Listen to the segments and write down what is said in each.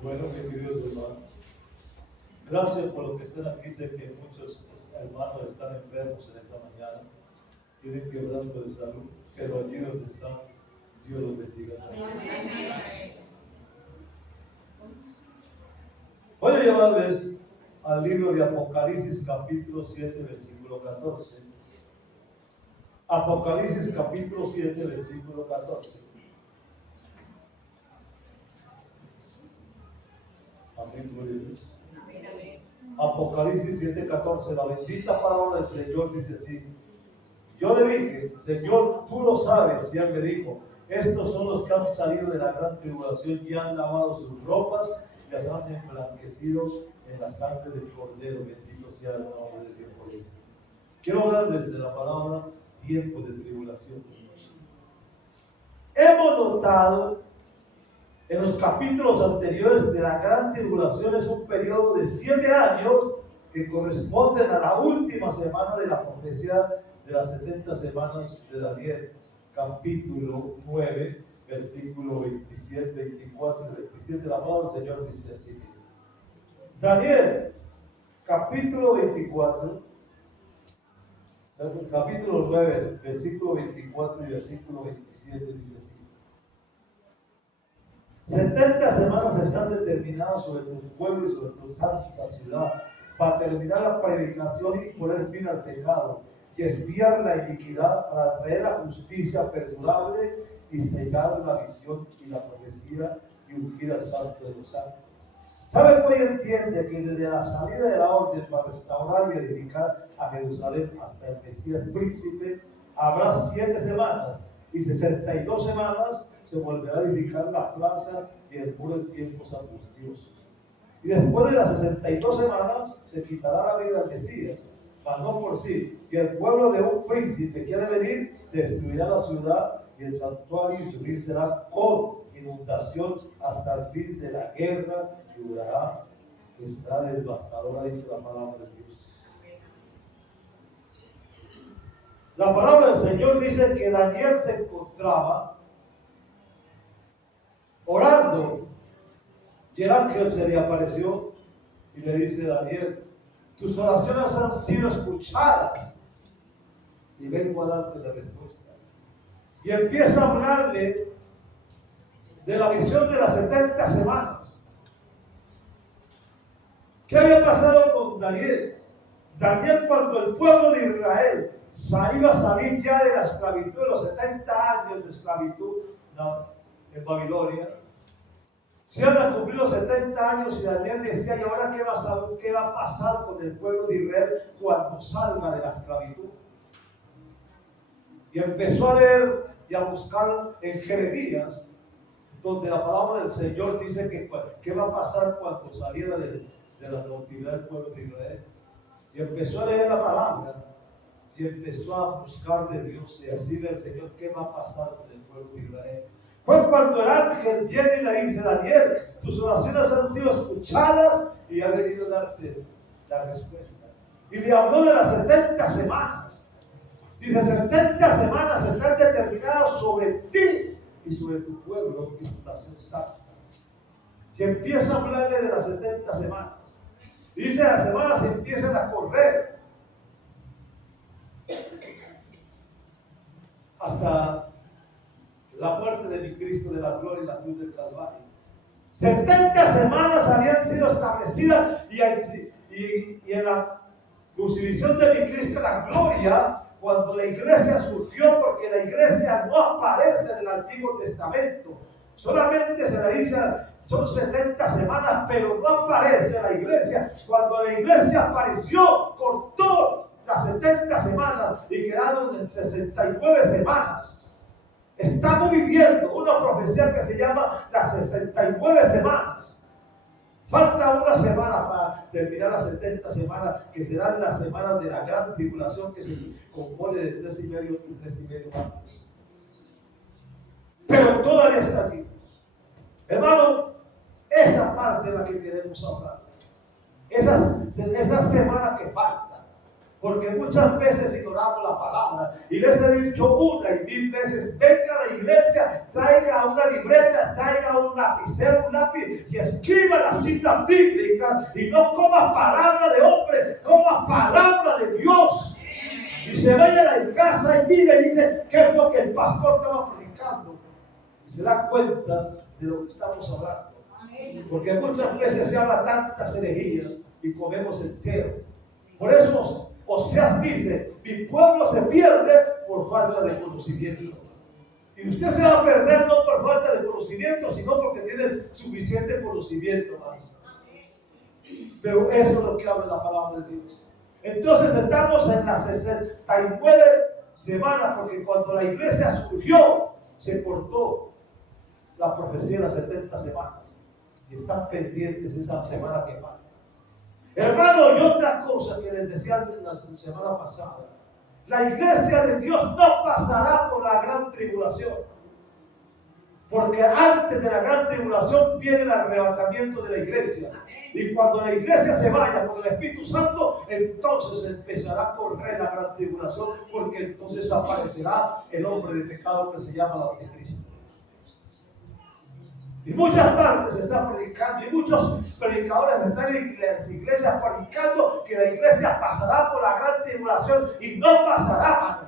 Bueno, mis queridos hermanos, gracias por lo que están aquí. Sé que muchos hermanos están enfermos en esta mañana, tienen quebranto de salud, pero allí donde están, Dios los bendiga. Voy a llevarles al libro de Apocalipsis capítulo 7, versículo 14. Apocalipsis capítulo 7, versículo 14. Amén, gloria a Dios. Apocalipsis 7, 14. La bendita palabra del Señor dice así: yo le dije, Señor, tú lo sabes. Y él me dijo, estos son los que han salido de la gran tribulación y han lavado sus ropas y las han emblanquecido en la sangre del Cordero. Bendito sea el nombre de Dios por ello. Quiero hablarles de la palabra tiempo de tribulación. Hemos notado en los capítulos anteriores de la gran tribulación es un periodo de 7 años que corresponden a la última semana de la profecía de las 70 semanas de Daniel, capítulo 9, versículo 27, 24 y 27. La palabra del Señor dice así: Daniel, capítulo 24, capítulo 9, versículo 24 y versículo 27 dice así: 70 semanas están determinadas sobre tu pueblo y sobre tu santa ciudad, para terminar la predicación y poner fin al pecado, y expiar la iniquidad, para traer la justicia perdurable y sellar la visión y la profecía y ungir al santo de los santos. ¿Sabe que hoy entiende que desde la salida de la orden para restaurar y edificar a Jerusalén hasta el Mesías príncipe habrá 7 semanas y 62 semanas se volverá a edificar la plaza y el muro en tiempos angustiosos? Y después de las 62 semanas se quitará la vida al Mesías, mas no por sí, y el pueblo de un príncipe que ha de venir destruirá la ciudad y el santuario, y su fin será con inundación hasta el fin de la guerra, y durará, que será devastadora, dice la palabra de Dios. La palabra del Señor dice que Daniel se encontraba orando, y el ángel se le apareció y le dice: Daniel, tus oraciones han sido escuchadas y vengo a darte la respuesta. Y empieza a hablarle de la visión de las 70 semanas. ¿Qué había pasado con Daniel? Daniel, cuando el pueblo de Israel iba a salir ya de la esclavitud, de los 70 años de esclavitud en Babilonia, se iban a cumplir los 70 años, y Daniel decía: ¿y ahora qué va a pasar con el pueblo de Israel cuando salga de la esclavitud? Y empezó a leer y a buscar en Jeremías, donde la palabra del Señor dice que qué va a pasar cuando saliera de la cautividad del pueblo de Israel. Y empezó a leer la palabra y empezó a buscar de Dios y decirle al Señor qué va a pasar con el pueblo de Israel. Fue cuando el ángel viene y le dice: Daniel, tus oraciones han sido escuchadas y ha venido a darte la respuesta. Y le habló de las 70 semanas. Dice: 70 semanas están determinadas sobre ti y sobre tu pueblo y tu nación santa. Y empieza a hablarle de las 70 semanas. Dice: las semanas empiezan a correr hasta la muerte de mi Cristo de la gloria y la cruz del Calvario. 70 semanas habían sido establecidas, y en la crucifixión de mi Cristo, la gloria, cuando la iglesia surgió, porque la iglesia no aparece en el Antiguo Testamento, solamente se le dice son 70 semanas, pero no aparece la iglesia. Cuando la iglesia apareció, cortó las 70 semanas y quedaron en 69 semanas. Estamos viviendo una profecía que se llama las 69 semanas. Falta una semana para terminar las 70 semanas, que serán las semanas de la gran tribulación, que se compone de 3 y medio años. Pero todavía está aquí. Hermano, esa parte es la que queremos hablar. Esa semana que falta. Porque muchas veces ignoramos la palabra. Y les he dicho una y mil veces: venga a la iglesia, traiga una libreta, traiga un lapicero, un lápiz y escriba las citas bíblicas. Y no coma palabra de hombre, coma palabra de Dios. Y se vaya a la casa y mire y dice: ¿qué es lo que el pastor estaba predicando? Y se da cuenta de lo que estamos hablando. Porque muchas veces se habla tantas herejías y comemos entero. Por eso Oseas dice: mi pueblo se pierde por falta de conocimiento. Y usted se va a perder no por falta de conocimiento, sino porque tiene suficiente conocimiento más. Pero eso es lo que habla la palabra de Dios. Entonces estamos en las 69 semanas, porque cuando la iglesia surgió, se cortó la profecía de las 70 semanas. Y están pendientes esa semana que falta. Hermano, y otra cosa que les decía la semana pasada: la iglesia de Dios no pasará por la gran tribulación, porque antes de la gran tribulación viene el arrebatamiento de la iglesia. Y cuando la iglesia se vaya con el Espíritu Santo, entonces empezará a correr la gran tribulación, porque entonces aparecerá el hombre de pecado que se llama el anticristo. Y muchas partes se están predicando, y muchos predicadores están en las iglesias predicando que la iglesia pasará por la gran tribulación, y no pasará,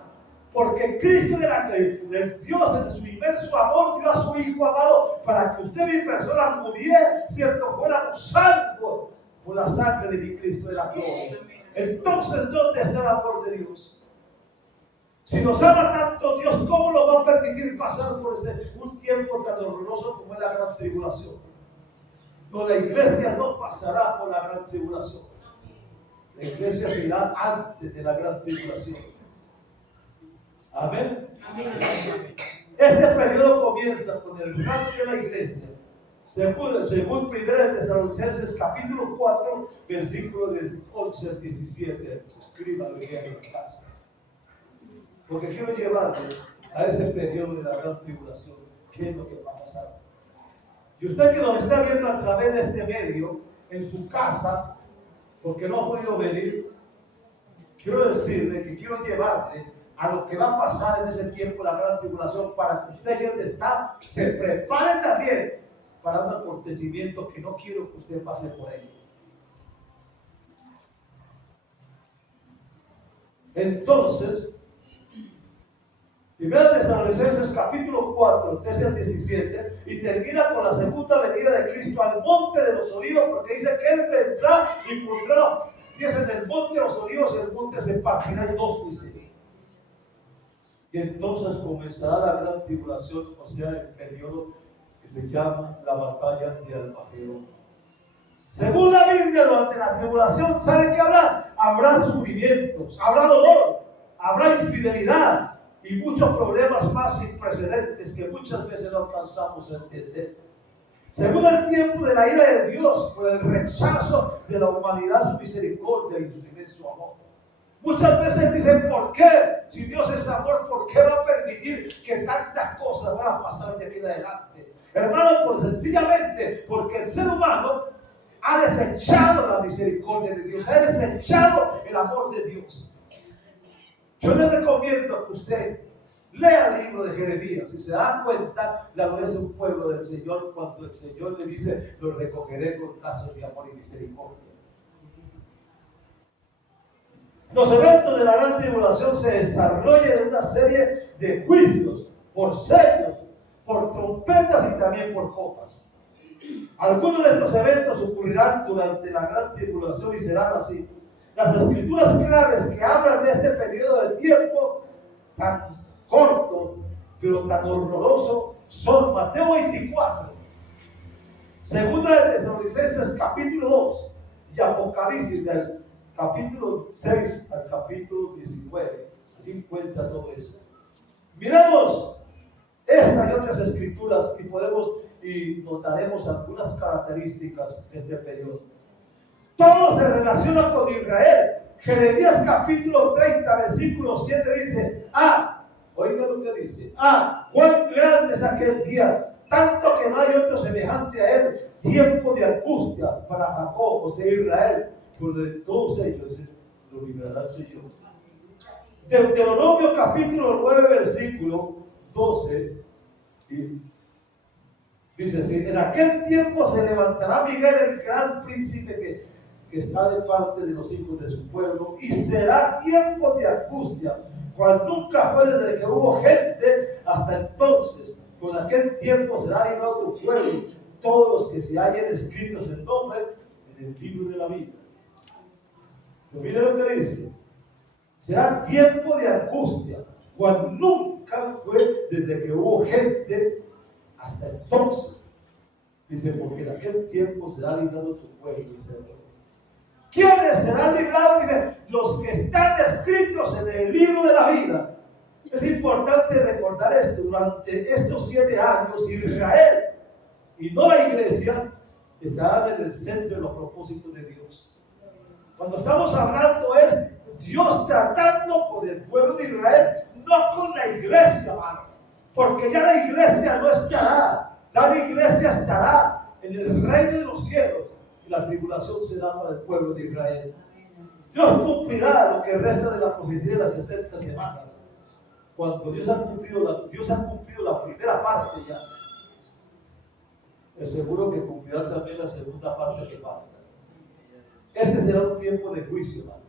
porque Cristo de Dios, de su inmenso amor, dio a su Hijo amado para que usted, mi persona, muriese, cierto, fuéramos salvos por la sangre de mi Cristo de la gloria. Entonces, ¿dónde está el amor de Dios? Si nos ama tanto Dios, ¿cómo nos va a permitir pasar por un tiempo tan horroroso como es la gran tribulación? No, la iglesia no pasará por la gran tribulación. La iglesia será antes de la gran tribulación. Amén. Amén. Este periodo comienza con el rapto de la iglesia, según 1 Tesalonicenses capítulo 4, versículo del 11 al 17. Escríbalo en la casa. Porque quiero llevarle a ese periodo de la gran tribulación. ¿Qué es lo que va a pasar? Y usted que nos está viendo a través de este medio, en su casa, porque no ha podido venir, quiero decirle que quiero llevarle a lo que va a pasar en ese tiempo, la gran tribulación, para que usted, donde está, se prepare también para un acontecimiento que no quiero que usted pase por ello. Entonces, 1 Tesalonicenses capítulo 4, 13 al 17, y termina con la segunda venida de Cristo al monte de los olivos, porque dice que Él vendrá y pondrá los pies en el monte de los olivos, y el monte se partirá en dos, dice. Y entonces comenzará la gran tribulación, o sea, el periodo que se llama la batalla de Armagedón. Según la Biblia, durante la tribulación, ¿sabe qué habrá? Habrá sufrimientos, habrá dolor, habrá infidelidad y muchos problemas más sin precedentes que muchas veces no alcanzamos a entender. Según el tiempo de la ira de Dios, por el rechazo de la humanidad, su misericordia y su inmenso amor. Muchas veces dicen: ¿por qué? Si Dios es amor, ¿por qué va a permitir que tantas cosas van a pasar de aquí en adelante? Hermano, pues sencillamente porque el ser humano ha desechado la misericordia de Dios, ha desechado el amor de Dios. Yo le recomiendo que usted lea el libro de Jeremías. Si se da cuenta, la gloria es un pueblo del Señor, cuando el Señor le dice: lo recogeré con brazos de amor y misericordia. Los eventos de la gran tribulación se desarrollan en una serie de juicios, por sellos, por trompetas y también por copas. Algunos de estos eventos ocurrirán durante la gran tribulación y serán así. Las escrituras claves que hablan de este periodo de tiempo tan corto, pero tan horroroso, son Mateo 24, Segunda de Tesalonicenses capítulo 2 y Apocalipsis del capítulo 6 al capítulo 19. Aquí cuenta todo eso. Miremos estas y otras escrituras y notaremos algunas características de este periodo. Todo se relaciona con Israel. Jeremías capítulo 30, versículo 7 dice: oiga lo que dice: cuán grande es aquel día, tanto que no hay otro semejante a él, tiempo de angustia para Jacob, o sea, Israel, por de todos ellos lo librará el Señor. Deuteronomio capítulo 9, versículo 12. Dice así: en aquel tiempo se levantará Miguel, el gran príncipe que está de parte de los hijos de su pueblo, y será tiempo de angustia, cual nunca fue desde que hubo gente hasta entonces. Con aquel tiempo será librado tu pueblo, todos los que se hayan escritos el nombre en el libro de la vida. Pero mire lo que dice: será tiempo de angustia, cual nunca fue desde que hubo gente hasta entonces. Dice, porque en aquel tiempo será librado tu pueblo, dice el Señor. ¿Quiénes serán librados? Dice, los que están escritos en el libro de la vida. Es importante recordar esto. Durante estos 7 años, Israel, y no la iglesia, estarán en el centro de los propósitos de Dios. Cuando estamos hablando es Dios tratando con el pueblo de Israel, no con la iglesia, hermano. Porque ya la iglesia no estará. La iglesia estará en el reino de los cielos y la tribulación será para el pueblo de Israel. Dios cumplirá lo que resta de la profecía de las 60 semanas. Cuando Dios ha cumplido la primera parte ya, es seguro que cumplirá también la segunda parte que falta. Este será un tiempo de juicio, hermano.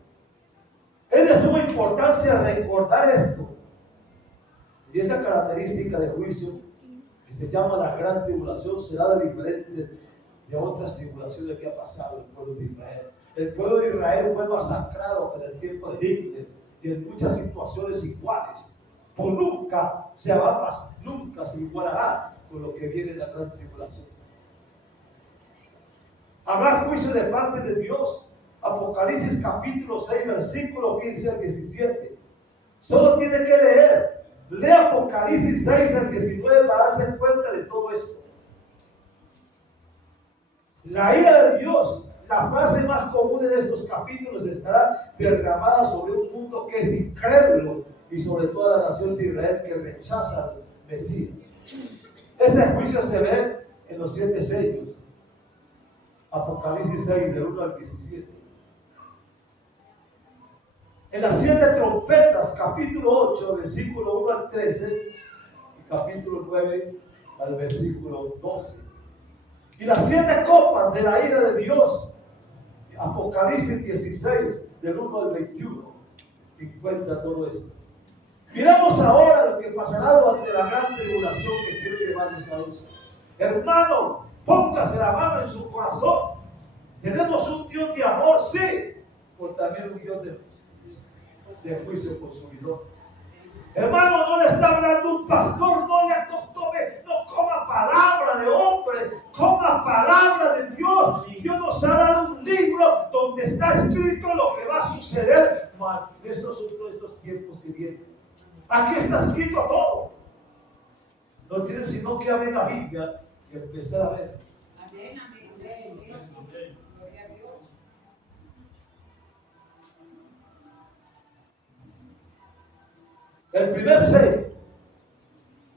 Es de suma importancia recordar esto. Y esta característica de juicio, que se llama la gran tribulación, será diferente de otras tribulaciones que ha pasado el pueblo de Israel. El pueblo de Israel fue masacrado en el tiempo de Hitler y en muchas situaciones iguales. Pues nunca se igualará con lo que viene de la gran tribulación. Habrá juicio de parte de Dios. Apocalipsis capítulo 6, versículo 15 al 17. Solo tiene que leer. Lee Apocalipsis 6 al 19 para darse cuenta de todo esto. La ira de Dios, la frase más común de estos capítulos, estará derramada sobre un mundo que es incrédulo y sobre toda la nación de Israel que rechaza al Mesías. Este juicio se ve en los 7 sellos. Apocalipsis 6, del 1 al 17. En las 7 trompetas, capítulo 8, versículo 1 al 13, y capítulo 9 al versículo 12. Y las 7 copas de la ira de Dios, Apocalipsis 16, del 1 al 21, encuentra todo esto. Miramos ahora lo que pasará durante la gran tribulación, que quiero llevarles a eso. Hermano, póngase la mano en su corazón. Tenemos un Dios de amor, sí, pero también un Dios de juicio consumidor. Hermano, no le está hablando un pastor, no coma palabra de hombre, coma palabra de Dios. Dios nos ha dado un libro donde está escrito lo que va a suceder. Estos son todos estos tiempos que vienen. Aquí está escrito todo. No tiene sino que abrir la Biblia y empezar a ver. Amén, amén, amén. Gloria a Dios. El primer sello,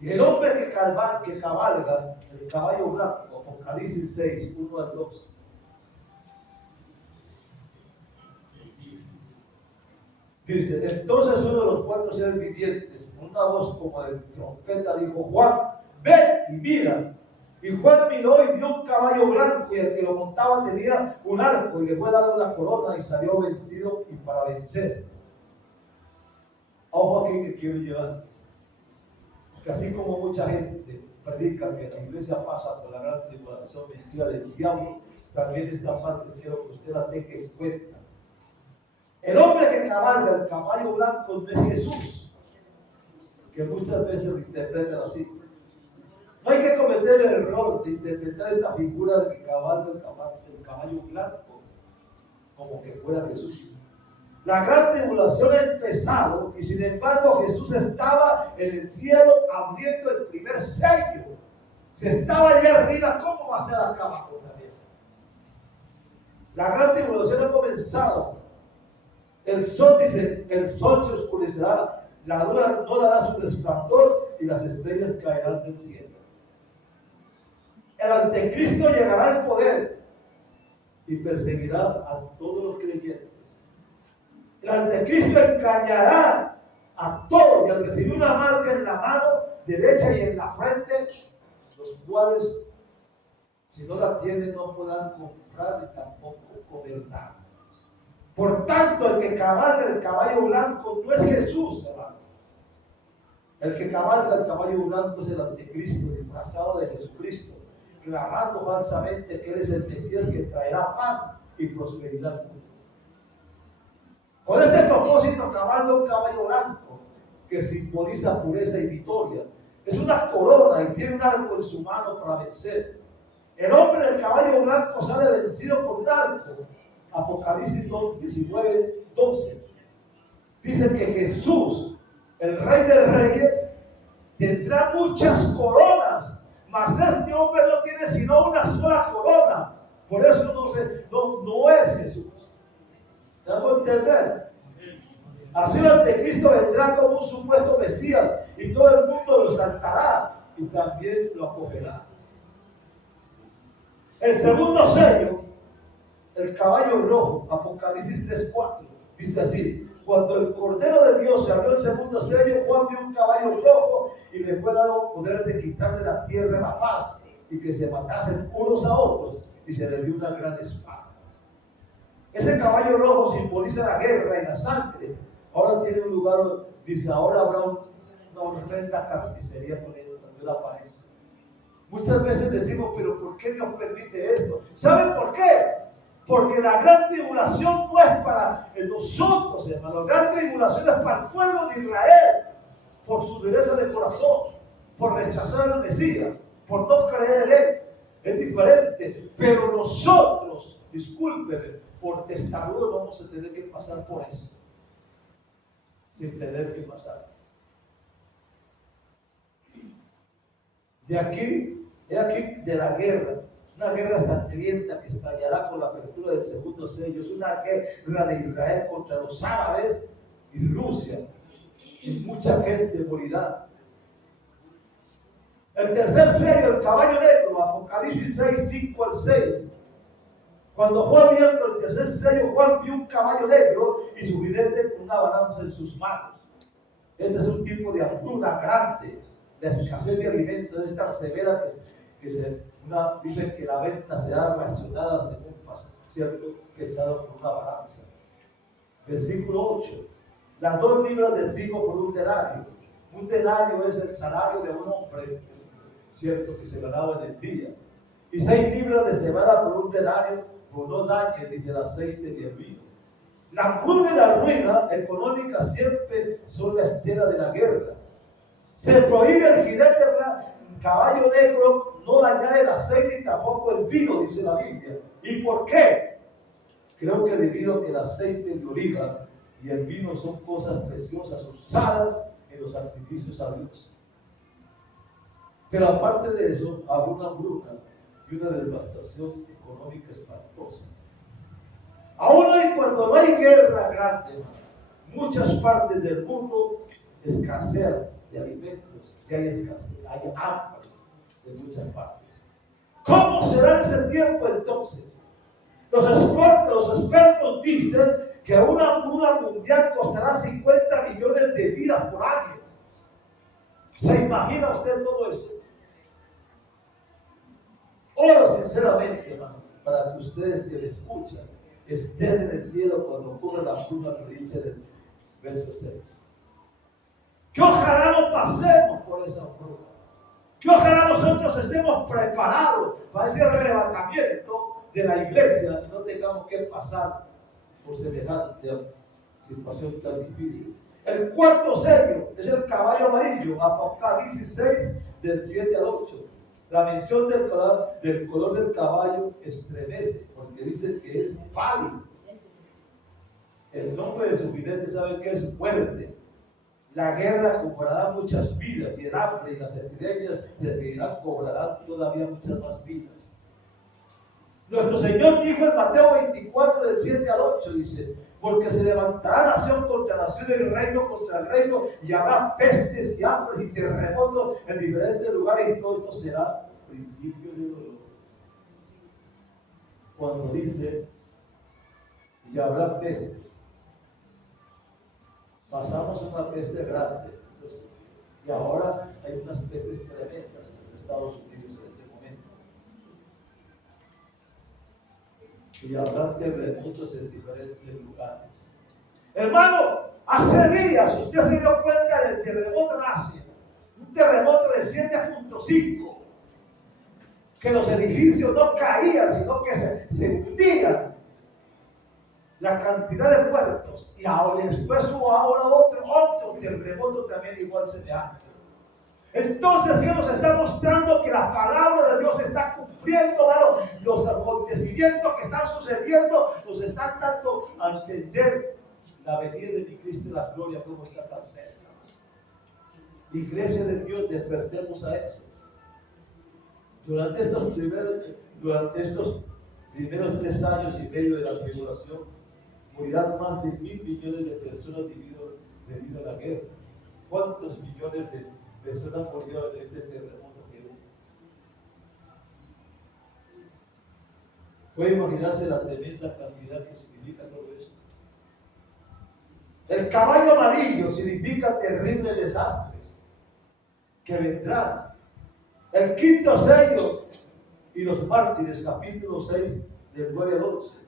y el hombre que cabalga el caballo blanco, Apocalipsis 6, 1 al 2. Dice, entonces uno de los 4 seres vivientes, con una voz como de trompeta, dijo, Juan, ven y mira. Y Juan miró y vio un caballo blanco, y el que lo montaba tenía un arco, y le fue dado una corona, y salió vencido y para vencer. Ojo aquí que quiero llevar. Que así como mucha gente predica que la iglesia pasa por la gran tribulación, mentira del diablo, también esta parte quiero que usted la tenga en cuenta. El hombre que cabalga el caballo blanco no es Jesús, que muchas veces lo interpretan así. No hay que cometer el error de interpretar esta figura de que cabalga el caballo blanco como que fuera Jesús. La gran tribulación ha empezado y sin embargo Jesús estaba en el cielo abriendo el primer sello. Si estaba allá arriba, ¿cómo va a estar acá abajo también? La gran tribulación ha comenzado. El sol dice, el sol se oscurecerá, la luna no dará su resplandor y las estrellas caerán del cielo. El anticristo llegará al poder y perseguirá a todos los creyentes. El anticristo engañará a todos y al recibir una marca en la mano derecha y en la frente, los cuales, si no la tienen, no podrán comprar ni tampoco comer nada. Por tanto, el que cabalga el caballo blanco no es Jesús, hermano. El que cabalga el caballo blanco es el anticristo, disfrazado de Jesucristo, clamando falsamente que Él es el Mesías que traerá paz y prosperidad al mundo. Con este propósito cabalga un caballo blanco que simboliza pureza y victoria. Es una corona y tiene un arco en su mano para vencer. El hombre del caballo blanco sale vencido por un arco. Apocalipsis 19:12. Dice que Jesús, el Rey de Reyes, tendrá muchas coronas, mas este hombre no tiene sino una sola corona. Por eso no es Jesús. ¿Debo entender? Así el anticristo vendrá como un supuesto Mesías y todo el mundo lo exaltará y también lo acogerá. El segundo sello, el caballo rojo, Apocalipsis 3:4, dice así: cuando el Cordero de Dios se abrió el segundo sello, Juan vio un caballo rojo y le fue dado poder de quitar de la tierra la paz y que se matasen unos a otros, y se le dio una gran espada. Ese caballo rojo simboliza la guerra y la sangre. Ahora tiene un lugar, dice, ahora habrá una horrenda carnicería con él cuando él aparece. Muchas veces decimos, pero ¿por qué Dios permite esto? ¿Saben por qué? Porque la gran tribulación no es para nosotros, hermano. La gran tribulación es para el pueblo de Israel, por su dureza de corazón, por rechazar al Mesías, por no creer en él. Es diferente. Pero nosotros, discúlpenme, por testarudos vamos a tener que pasar por eso, sin tener que pasar. De aquí de la guerra, una guerra sangrienta que estallará con la apertura del segundo sello. Es una guerra de Israel contra los árabes y Rusia, y mucha gente morirá. El tercer sello, el caballo negro, Apocalipsis 6:5-6. Cuando fue abierto el tercer sello, Juan vio un caballo negro y su jinete con una balanza en sus manos. Este es un tipo de hambruna grande, de escasez de alimentos, es tan severa dicen que la venta será racionada según cierto pesado con una balanza. Versículo 8. Las 2 libras de trigo por un denario. Un denario es el salario de un hombre, cierto, que se ganaba en el día. Y 6 libras de cebada por un denario, por no dañe, dice el aceite y el vino. La hambruna y la ruina económica siempre son la estela de la guerra. Se prohíbe el jinete caballo negro no dañar el aceite y tampoco el vino, dice la Biblia. ¿Y por qué? Creo que debido a que el aceite de oliva y el vino son cosas preciosas usadas en los sacrificios a Dios. Pero aparte de eso, habrá una hambruna y una devastación económica espantosa. Aún hoy, cuando no hay guerra grande, muchas partes del mundo escasean de alimentos, y hay escasez, hay hambre de muchas partes. ¿Cómo será ese tiempo entonces? Los expertos dicen que una hambruna mundial costará 50 millones de vidas por año. ¿Se imagina usted todo eso? Oro sinceramente, hermano, para que ustedes que me escuchan estén en el cielo cuando ocurra la hambruna que dice del verso 6. Que ojalá no pasemos por esa hambruna. Que ojalá nosotros estemos preparados para ese arrebatamiento de la iglesia y no tengamos que pasar por semejante situación tan difícil. El cuarto sello es el caballo amarillo, Apocalipsis 6, del 7-8. La mención del color del caballo estremece, porque dice que es pálido. El nombre de su jinete, ¿saben qué es? Muerte. La guerra cobrará muchas vidas, y el hambre y las epidemias cobrarán todavía muchas más vidas. Nuestro Señor dijo en Mateo 24, del 7-8, dice: porque se levantará nación contra nación y reino contra el reino, y habrá pestes y hambres y terremotos en diferentes lugares, y todo esto será principio de dolores. Cuando dice, y habrá pestes, Pasamos una peste grande y ahora hay unas pestes tremendas en Estados Unidos en este momento. Y habrá terremotos en diferentes lugares. Hermano, hace días usted se dio cuenta del terremoto en Asia, un terremoto de 7.5, que los edificios no caían, sino que se hundían. La cantidad de muertos, y ahora después hubo ahora otro terremoto también igual semejante. Entonces, ¿qué nos está mostrando? Que la palabra de Dios está cumpliendo, hermano. Los acontecimientos que están sucediendo nos están dando a entender la venida de mi Cristo y la gloria, cómo está tan cerca. Iglesia de Dios, despertemos a eso. Durante estos primeros 3 años y medio de la tribulación, morirán más de 1.000 millones de personas debido a la guerra. ¿Cuántos millones de personas murieron en este terremoto que hubo? ¿Puede imaginarse la tremenda cantidad que significa todo eso? El caballo amarillo significa terribles desastres que vendrán. El quinto sello y los mártires, capítulo 6, del 9 al 11.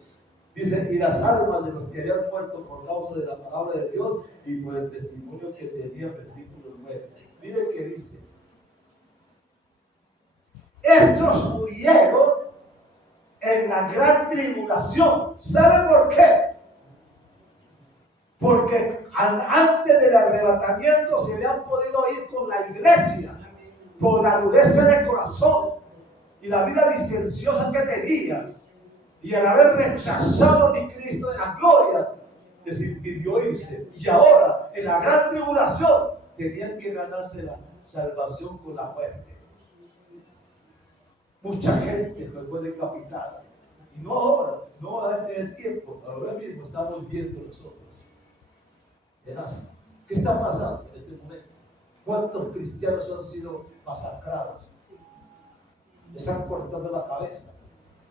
Dice, y las almas de los que habían muerto por causa de la palabra de Dios y por el testimonio que tenía, versículo 9. Miren que dice, estos murieron en la gran tribulación. ¿Sabe por qué? Porque antes del arrebatamiento se habían podido ir con la iglesia por la dureza de corazón y la vida licenciosa que tenían. Y al haber rechazado a mi Cristo de la gloria, les impidió irse. Y ahora, en la gran tribulación, tenían que ganarse la salvación con la muerte. Mucha gente fue decapitada. Y no ahora, no en el tiempo, ahora mismo estamos viendo nosotros. Verás, ¿qué está pasando en este momento? ¿Cuántos cristianos han sido masacrados? Están cortando la cabeza.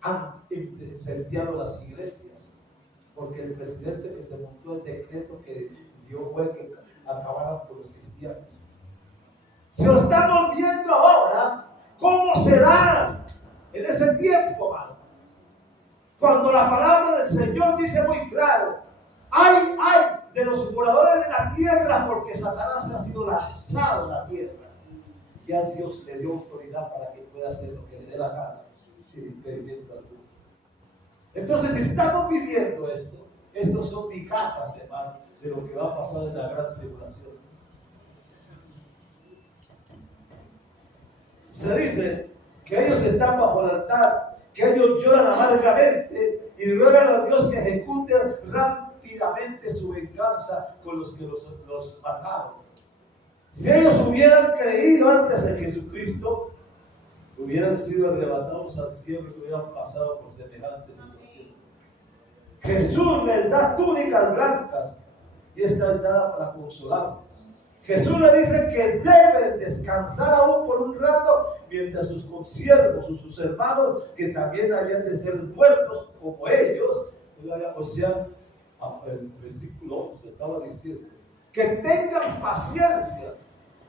Han incendiado las iglesias porque el presidente que se montó el decreto que dio fue que acabaran con los cristianos. Se lo estamos viendo ahora cómo será en ese tiempo, hermano. Cuando la palabra del Señor dice muy claro, ay de los moradores de la tierra, porque Satanás ha sido lanzado a la tierra. Ya Dios le dio autoridad para que pueda hacer lo que le dé la gana, sin impedimento alguno. Entonces, si estamos viviendo esto, estos son migajas, hermano, de lo que va a pasar en la gran tribulación. Se dice que ellos están bajo el altar, que ellos lloran amargamente y ruegan a Dios que ejecute rápidamente su venganza con los que los mataron. Si ellos hubieran creído antes en Jesucristo, hubieran sido arrebatados al cielo y hubieran pasado por semejante situación. Jesús les da túnicas blancas y esta es dada para consolarlos. Jesús le dice que deben descansar aún por un rato mientras sus consiervos o sus hermanos, que también habían de ser muertos como ellos, o sea, el versículo 11 estaba diciendo, que tengan paciencia,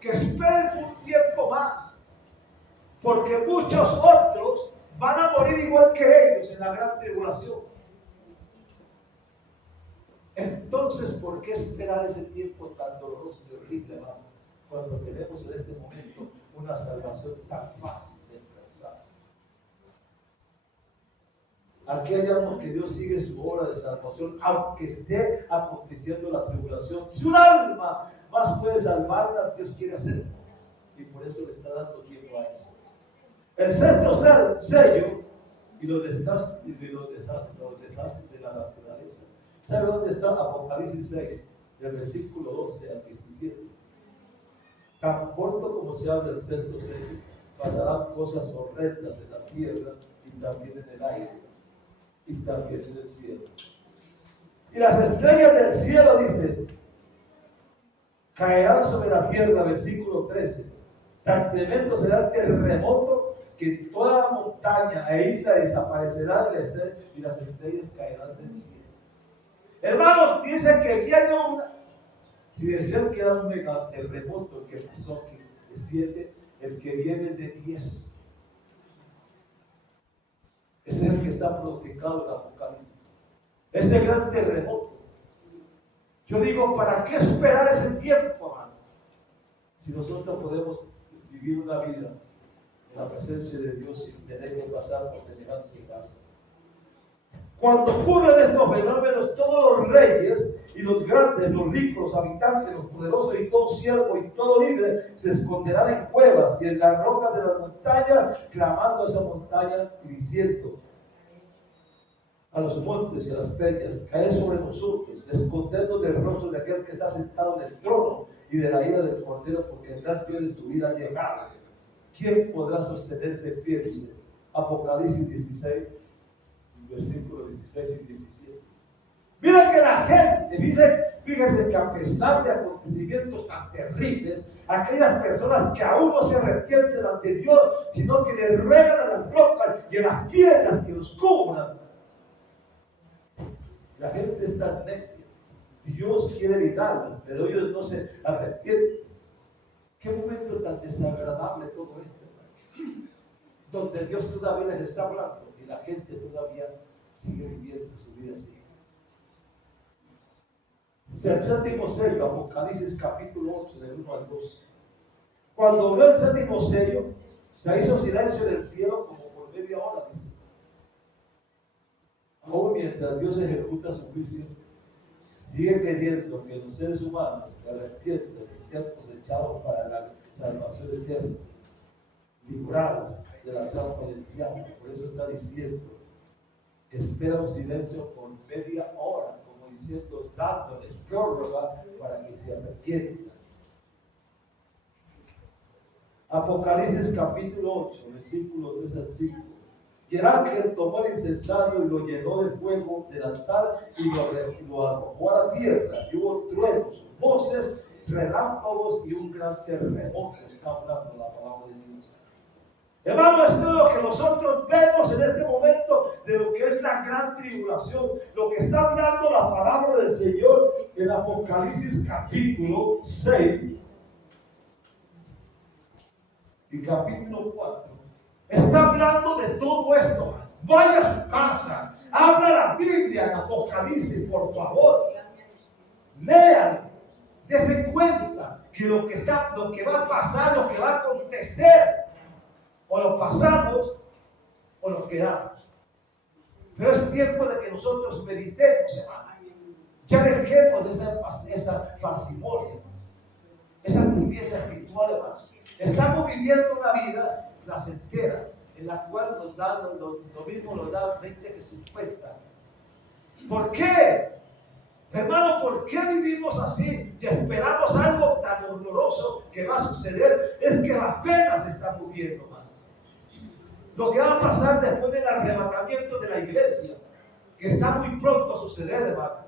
que esperen un tiempo más, porque muchos otros van a morir igual que ellos en la gran tribulación. Entonces, ¿por qué esperar ese tiempo tan doloroso y horrible, hermano, cuando tenemos en este momento una salvación tan fácil de alcanzar? Aquí hallamos que Dios sigue su obra de salvación, aunque esté aconteciendo la tribulación. Si un alma más puede salvarla, Dios quiere hacerlo, y por eso le está dando tiempo a eso. El sexto sello y los desastres de la naturaleza. ¿Sabe dónde está? Apocalipsis 6, del versículo 12 al 17. Tan pronto como se abre el sexto sello, pasarán cosas horrendas en la tierra y también en el aire y también en el cielo. Y las estrellas del cielo, dice, caerán sobre la tierra, versículo 13. Tan tremendo será el terremoto que toda la montaña e isla desaparecerán y las estrellas caerán del cielo. Hermanos, dice que viene Si decían que era un mega terremoto el que pasó aquí, de 7, el que viene es de 10. Ese es el que está pronosticado en el Apocalipsis. Ese gran terremoto. Yo digo, ¿para qué esperar ese tiempo, hermano? Si nosotros podemos vivir una vida en la presencia de Dios sin tener que pasar por semejante caso. Cuando ocurren estos fenómenos, todos los reyes y los grandes, los ricos, los habitantes, los poderosos y todo siervo y todo libre se esconderán en cuevas y en las rocas de las montañas, clamando a esa montaña y diciendo a los montes y a las peñas: caed sobre nosotros, escondernos del rostro de aquel que está sentado en el trono y de la ira del Cordero, porque el gran día de su vida ha llegado. ¿Quién podrá sostenerse en pie? Dice Apocalipsis 16, versículos 16 y 17. Mira que la gente, fíjense que a pesar de acontecimientos tan terribles, aquellas personas que aún no se arrepienten del anterior, sino que le ruegan a las rocas y a las piedras que los cubran, la gente es tan necia. Dios quiere librarlos, pero ellos no se arrepienten. Qué momento tan desagradable todo esto, hermano, donde Dios todavía les está hablando y la gente todavía sigue viviendo su vida así. El séptimo sello, Apocalipsis capítulo 8, del 1 al 2. Cuando vio el séptimo sello, se hizo silencio en el cielo como por media hora, dice. Aún mientras Dios ejecuta su juicio, sigue queriendo que los seres humanos se arrepientan y sean cosechados para la salvación eterna, librados de la trampa del diablo. Por eso está diciendo que espera un silencio por media hora, como diciendo, dándoles prórroga para que se arrepientan. Apocalipsis capítulo 8, versículo 3 al 5. Y el ángel tomó el incensario y lo llenó de fuego del altar y lo arrojó a la tierra. Y hubo truenos, voces, relámpagos y un gran terremoto. Está hablando la palabra de Dios. Hermano, esto es lo que nosotros vemos en este momento de lo que es la gran tribulación. Lo que está hablando la palabra del Señor en Apocalipsis capítulo 6 y capítulo 4. Está hablando de todo esto. Vaya a su casa, abra la Biblia en Apocalipsis, por favor. Lean, dése cuenta que lo que va a pasar, lo que va a acontecer, o lo pasamos o lo quedamos. Pero es tiempo de que nosotros meditemos, hermano. Ya dejemos de esa parsimonia, esa tibieza espiritual, hermano. Estamos viviendo una vida placentera, en la cual nos dan lo mismo nos da 20 que 50. ¿Por qué? Hermano, ¿por qué vivimos así y esperamos algo tan horroroso que va a suceder? Es que apenas estamos viendo, hermano. Lo que va a pasar después del arrebatamiento de la iglesia, que está muy pronto a suceder, hermano.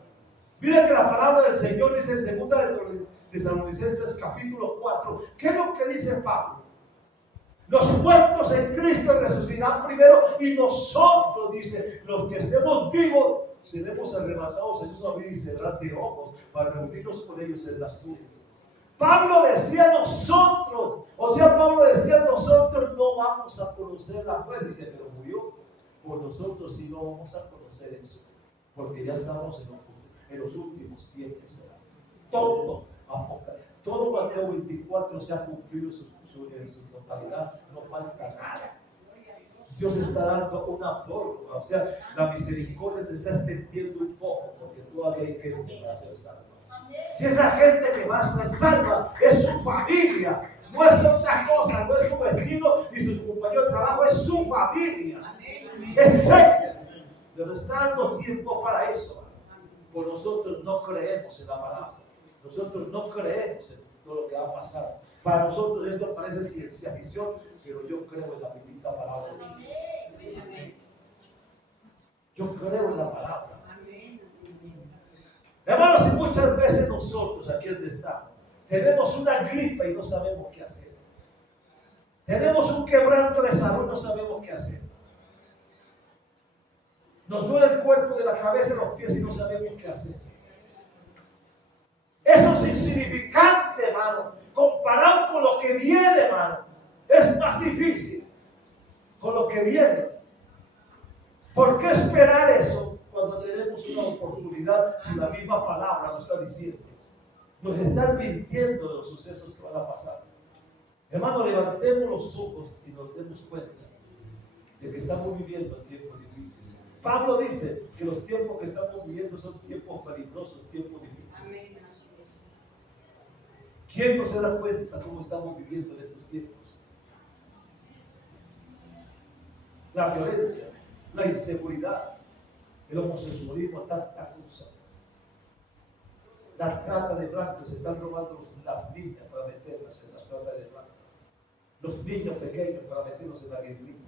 Miren que la palabra del Señor dice en 2 de Tesalonicenses capítulo 4, ¿qué es lo que dice Pablo? Los muertos en Cristo resucitarán primero y nosotros, dice, los que estemos vivos, seremos arrebatados en una abrir y cerrar de ojos para reunirnos con ellos en las nubes. Pablo decía nosotros, Pablo decía nosotros no vamos a conocer la muerte, pero murió por nosotros sí no vamos a conocer eso, porque ya estamos en los últimos tiempos. Todo Mateo 24 se ha cumplido en su totalidad, no falta nada. Dios está dando una prórroga, o sea, la misericordia se está extendiendo un poco, porque todavía hay gente que va a ser salva. Y esa gente que va a ser salva es su familia, no es otra cosa, no es su vecino ni sus compañeros de trabajo, es su familia. Es ella. Dios está dando tiempo para eso. Por nosotros no creemos en la palabra, nosotros no creemos en todo lo que va a pasar. Para nosotros esto parece ciencia ficción, pero yo creo en la bendita palabra de Dios. Yo creo en la palabra. Hermanos, y muchas veces nosotros, aquí donde estamos, tenemos una gripa y no sabemos qué hacer. Tenemos un quebranto de salud y no sabemos qué hacer. Nos duele el cuerpo de la cabeza a los pies y no sabemos qué hacer. Eso sin insignificante, hermano, comparado con lo que viene, hermano. Es más difícil con lo que viene. ¿Por qué esperar eso cuando tenemos una oportunidad si la misma palabra nos está diciendo? Nos está advirtiendo de los sucesos que van a pasar. Hermano, levantemos los ojos y nos demos cuenta de que estamos viviendo tiempos difíciles. Pablo dice que los tiempos que estamos viviendo son tiempos peligrosos, tiempos difíciles. ¿Quién no se da cuenta cómo estamos viviendo en estos tiempos? La violencia, la inseguridad, el homosexualismo, tanta cosa. La trata de blancas, están robando las niñas para meterlas en la trata de blancas. Los niños pequeños para meterlos en la guerrilla.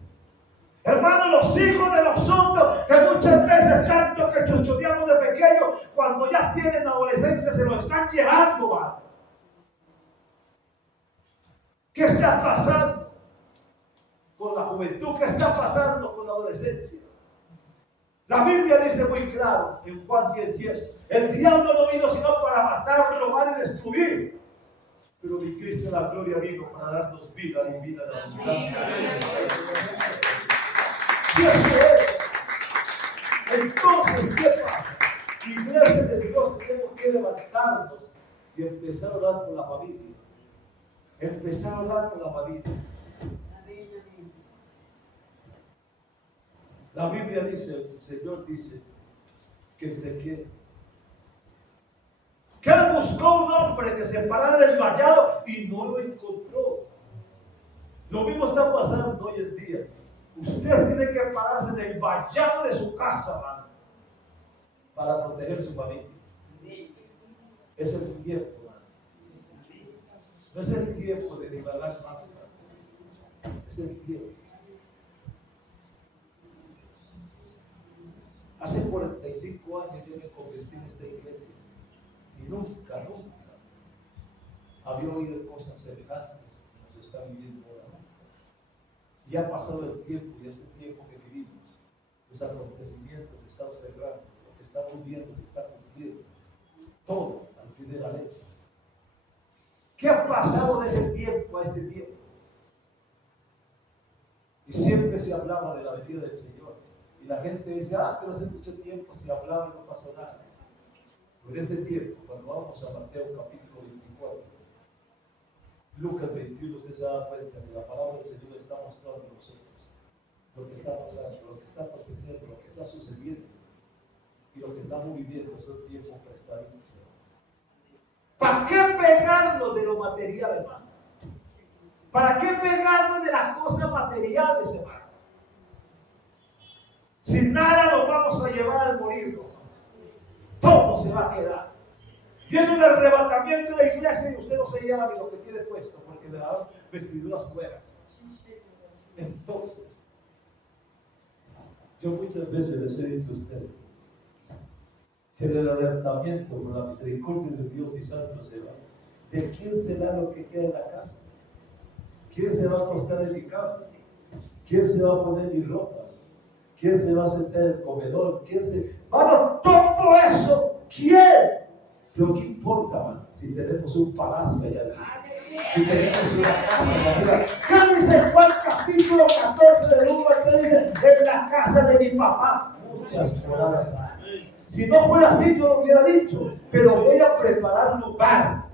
Hermano, los hijos de nosotros, que muchas veces tanto que chuchoteamos de pequeños, cuando ya tienen adolescencia se los están llevando, ¿vale? ¿Qué está pasando con la juventud? ¿Qué está pasando con la adolescencia? La Biblia dice muy claro en Juan 10:10, el diablo no vino sino para matar, robar y destruir. Pero mi Cristo la gloria vino para darnos vida y vida de abundancia. Y eso es. Entonces, ¿qué pasa? Iglesia de Dios, tenemos que levantarnos y empezar a orar por la familia. Empezar a orar por la familia. La Biblia dice, el Señor dice, que se quiere. Que él buscó un hombre que se parara del vallado y no lo encontró. Lo mismo está pasando hoy en día. Usted tiene que pararse del vallado de su casa, hermano, para proteger su familia. Es el tiempo, hermano. No es el tiempo de divagar más, hermano. Es el tiempo. Hace 45 años yo me convertí en esta iglesia y nunca había oído cosas semejantes que nos está viviendo ahora. Ya ha pasado el tiempo y este tiempo que vivimos, los acontecimientos están cerrando, lo que estamos viendo se está cumpliendo, todo al pie de la ley. ¿Qué ha pasado de ese tiempo a este tiempo? Y siempre se hablaba de la venida del Señor. Y la gente dice, pero hace mucho tiempo se hablaba y no pasó nada. Pero en este tiempo, cuando vamos a Mateo capítulo 24, Lucas 21, usted se da cuenta que la palabra del Señor está mostrando a nosotros lo que está pasando, lo que está aconteciendo, lo que está sucediendo y lo que estamos viviendo son tiempos prestaditos. ¿Para qué pegarnos de lo material, hermano? ¿Para qué pegarnos de las cosas materiales, hermano? Sin nada nos vamos a llevar al morir. Todo se va a quedar. Viene el arrebatamiento de la iglesia y usted no se lleva ni lo que tiene puesto porque le dan vestiduras nuevas. Entonces, yo muchas veces les he dicho a ustedes, si el arrebatamiento por la misericordia de Dios mi santo se va, ¿de quién será lo que queda en la casa? ¿Quién se va a acostar en mi cama? ¿Quién se va a poner mi ropa? ¿Quién se va a sentar en el comedor? ¿Quién se... Bueno, todo eso, ¿quién? Pero ¿qué importa, man? Si tenemos un palacio allá arriba, si tenemos una casa allá arriba. ¿Qué dice Juan capítulo 14 del 1 al 3? Dice, en la casa de mi papá muchas moradas hay. Si no fuera así, yo lo hubiera dicho, pero voy a preparar lugar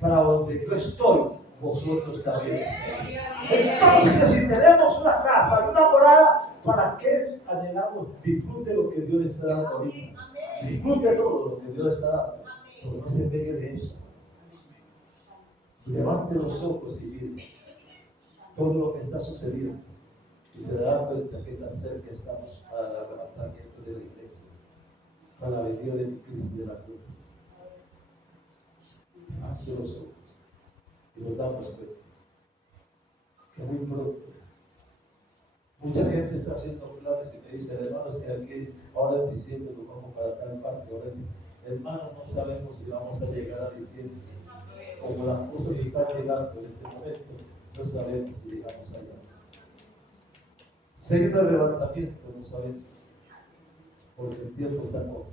para donde yo estoy, vosotros también. Entonces, si tenemos una casa y una morada, ¿para qué anhelamos? Disfrute lo que Dios le está dando ahorita. Disfrute todo lo que Dios le está dando. Pero no se pegue de eso. Levante los ojos y mire todo lo que está sucediendo. Y se dará cuenta que tan cerca estamos para el levantamiento de la iglesia, para la venida de Cristo de la cruz. Levante los ojos y nos damos cuenta que muy pronto mucha gente está haciendo planes y me dice, hermanos, que aquí ahora en diciembre nos vamos para tal parte, ahora en diciembre. Hermanos, no sabemos si vamos a llegar a diciembre. Como las cosas están llegando en este momento, no sabemos si llegamos allá. Si hay un levantamiento, no sabemos, porque el tiempo está corto.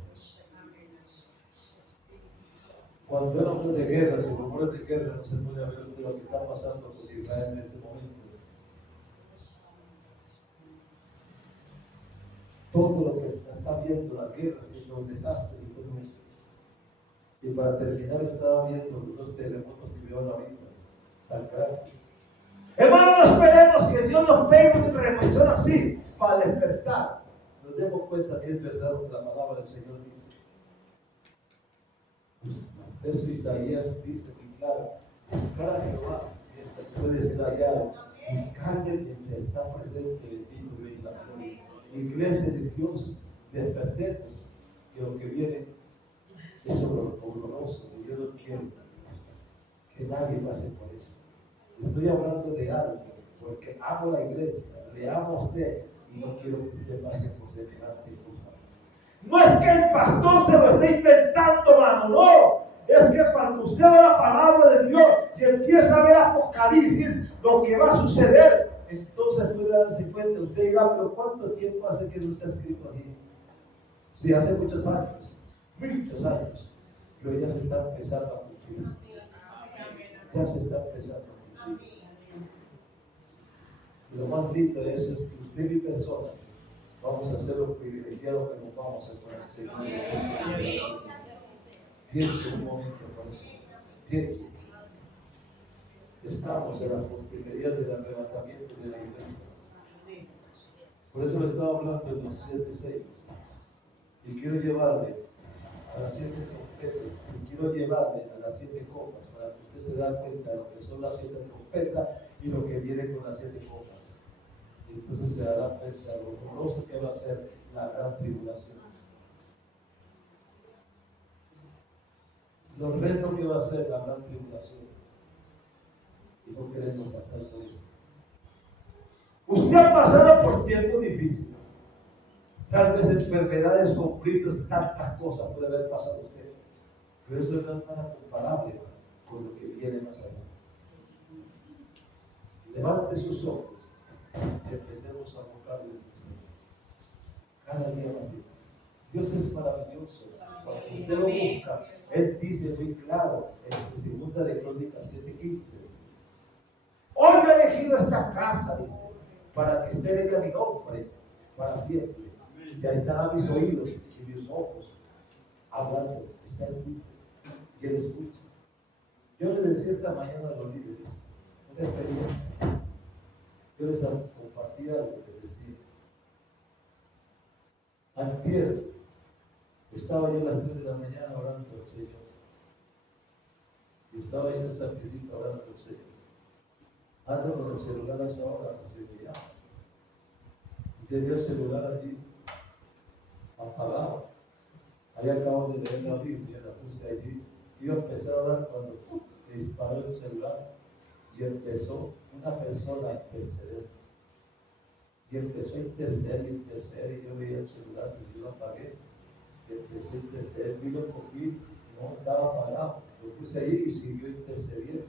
Cuando era hombre de guerra, si rumores de guerra, no se puede ver usted lo que está pasando con Israel en este momento. Todo lo que está viendo, la guerra, los desastres y todo eso. Y para terminar, estaba viendo los dos terremotos que vio ahorita, tan grandes. Hermanos, no esperemos que Dios nos pegue una revolución así para despertar. Nos demos cuenta que es verdad lo que la palabra del Señor dice. Eso Isaías dice muy claro: buscar a Jehová mientras puede ser hallado, buscarle mientras está presente, bendito y la gloria. Iglesia de Dios, despertemos, que lo que viene es horroroso, y yo no quiero que nadie pase por eso. Estoy hablando de algo, porque amo la iglesia, le amo a usted, y no quiero que usted pase por semejante cosa. No es que el pastor se lo esté inventando, hermano, no. Es que cuando usted ve la palabra de Dios y empieza a ver Apocalipsis, lo que va a suceder, entonces puede darse cuenta. Usted diga, pero ¿cuánto tiempo hace que no está escrito aquí? Sí, hace muchos años, pero ya se está empezando a cumplir. Ya se está empezando a cumplir. Y lo más lindo de eso es que usted y mi persona vamos a ser los privilegiados que nos vamos a seguir. Piense un momento por eso. Piense. Estamos en la postrimería del arrebatamiento de la iglesia. Por eso le estaba hablando de los 7 sellos. Y quiero llevarle a las 7 trompetas. Y quiero llevarle a las 7 copas para que usted se dé cuenta de lo que son las 7 trompetas y lo que viene con las 7 copas. Y entonces se dará cuenta de lo horroroso que va a ser la gran tribulación. Lo horrendo que va a ser la gran tribulación. Y no queremos pasar por eso. Usted ha pasado por tiempos difíciles. Tal vez enfermedades, conflictos, tantas cosas puede haber pasado usted. Pero eso no es nada comparable con lo que viene más allá. Levante sus ojos y empecemos a buscarle cada día más. Dios es maravilloso. Cuando usted lo busca, Él dice muy claro en 2 de Crónicas 7:15. Hoy yo he elegido esta casa, dice, para que esté ella mi nombre para siempre. Ya estarán mis oídos y mis ojos hablando. Está Él, dice, y Él escucha. Yo les decía esta mañana a los líderes una experiencia. Yo les compartía lo que les decía. Antier estaba yo a las 3 de la mañana orando al Señor. Y estaba yo en esa piscina orando al Señor. Ando con el celular a esa hora, no se me llama. Y tenía el celular allí, apagado. Ahí acabo de leer la Biblia, la puse allí. Iba a empezar a orar cuando se disparó el celular y empezó una persona a interceder. Y empezó a interceder, y yo veía el celular, y yo lo apagué. Y empezó a interceder, y lo cogí, no estaba apagado. Lo puse ahí y siguió intercediendo.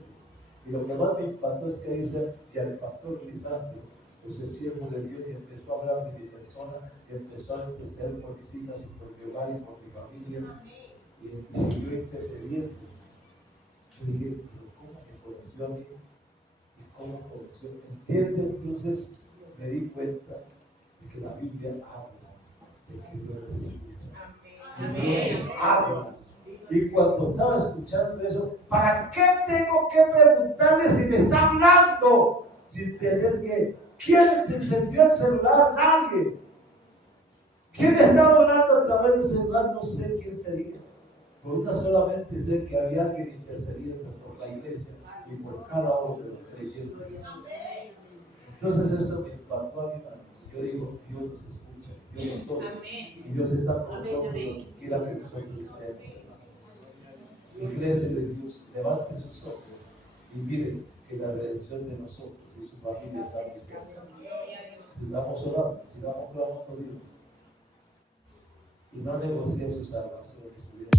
Y lo que más me impactó es que dice que al pastor Lisandro, ese siervo de Dios, y empezó a hablar de mi persona, y empezó a interceder por mis hijas y por mi hogar y por mi familia, y siguió intercediendo. Yo dije, pero ¿cómo me conoció a mí? ¿Y cómo conoció? ¿Entiende? Entonces me di cuenta de que la Biblia habla de que Dios nos escucha. Dios habla. Y cuando estaba escuchando eso, ¿para qué tengo que preguntarle si me está hablando? Sin tener que. ¿Quién te encendió el celular? Nadie. ¿Quién estaba hablando a través del celular? No sé quién sería. Por una solamente sé que había alguien intercediendo por la iglesia y por cada uno de los creyentes. Entonces eso me impactó a mi mano. Yo digo, Dios nos escucha, Dios nos oye, y Dios está con nosotros donde quiera que nosotros estemos. Iglesia de Dios, levante sus ojos y mire que la redención de nosotros y su familia está muy cerca. Sigamos orando, sigamos clamando a Dios y no negocie su salvación y su vida.